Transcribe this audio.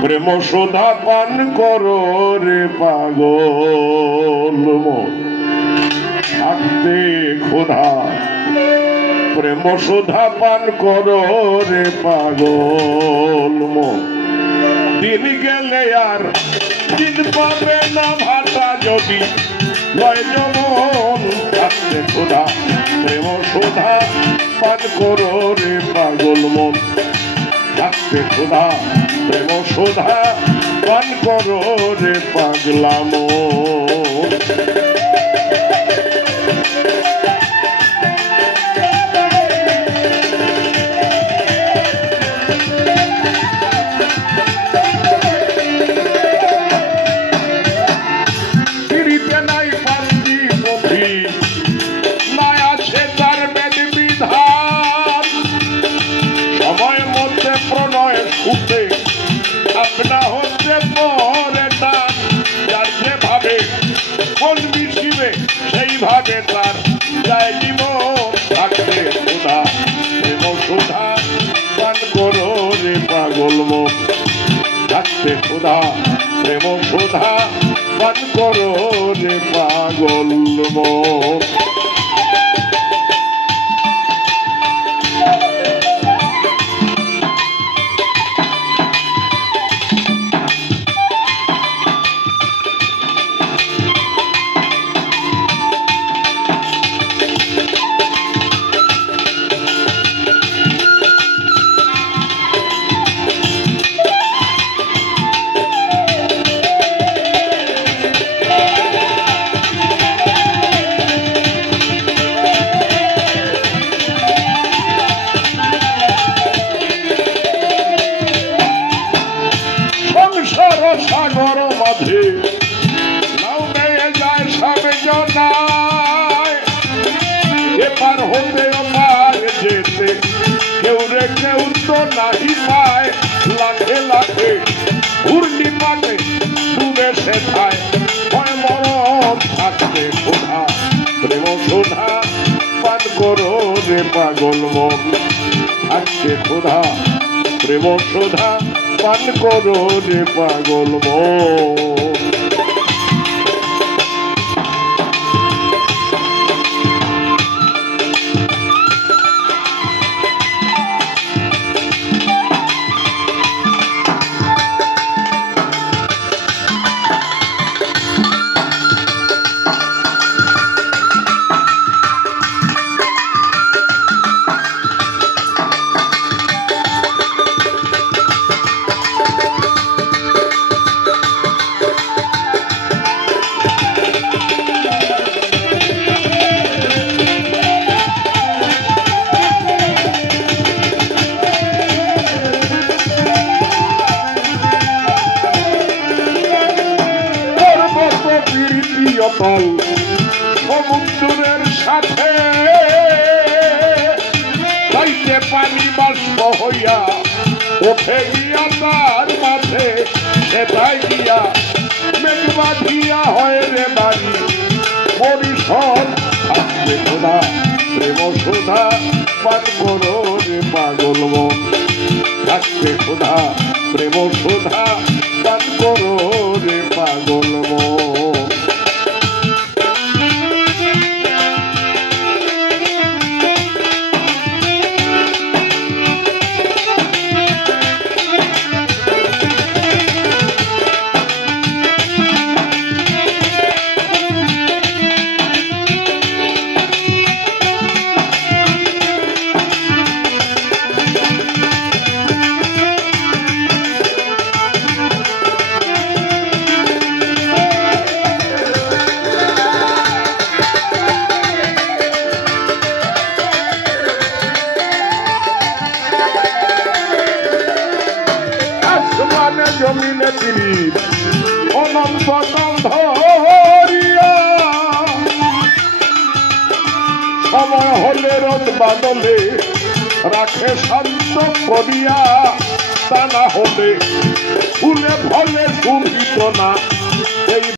প্রেম সুধা পান করো রে পাগল মন থাকতে ক্ষুধা প্রেম সুধা পান করো রে পাগল মন দিন গেলে আর দিন পাবে না ভাতা যদি লয় যমন থাকতে ক্ষুধা প্রেম সুধা পান করো রে পাগল মন থাকতে ক্ষুধা প্রেম সুধা পান করো রে পাগলা মন আপনা হচ্ছে পরে তার যার যেভাবে মন মিশিবে সেইভাবে তার যায় জীবন থাকতে সুধা প্রেম সুধা পান করো রে পাগল মন থাকতে সুধা প্রেম সুধা পান করো রে পাগল মন সাগর মাঝে নাও নিয়ে যায় সব জনায় এপার হতে ওপার যেতে কেউ রে কেউ তো নাহি পায় লাখে লাখে পূর্ণিমাতে ডুবে সে খায় ভয় মরণ থাকতে ক্ষুধা প্রেম সুধা পান করো রে পাগল মন থাকতে ক্ষুধা প্রেম সুধা পান করো রে পাগল মন সমুদ্রের সাথে যাইতে পানি বাষ্প হইয়া ওঠে গিয়া তার মাঝে সেটাই গিয়া মেঘ বাঁধিয়া হয় রে বাড়ি পরিসর থাকতে ক্ষুধা প্রেম সুধা পান করো রে পাগল মন থাকতে ক্ষুধা প্রেম সুধা পান করো রে পাগল মন জমিনে তিনি অনন্ত ধরিয়া সময় হলে রোদ বাদলে রাখে শান্ত করিয়া তা না হলে ফুলে ফলে সুবিত না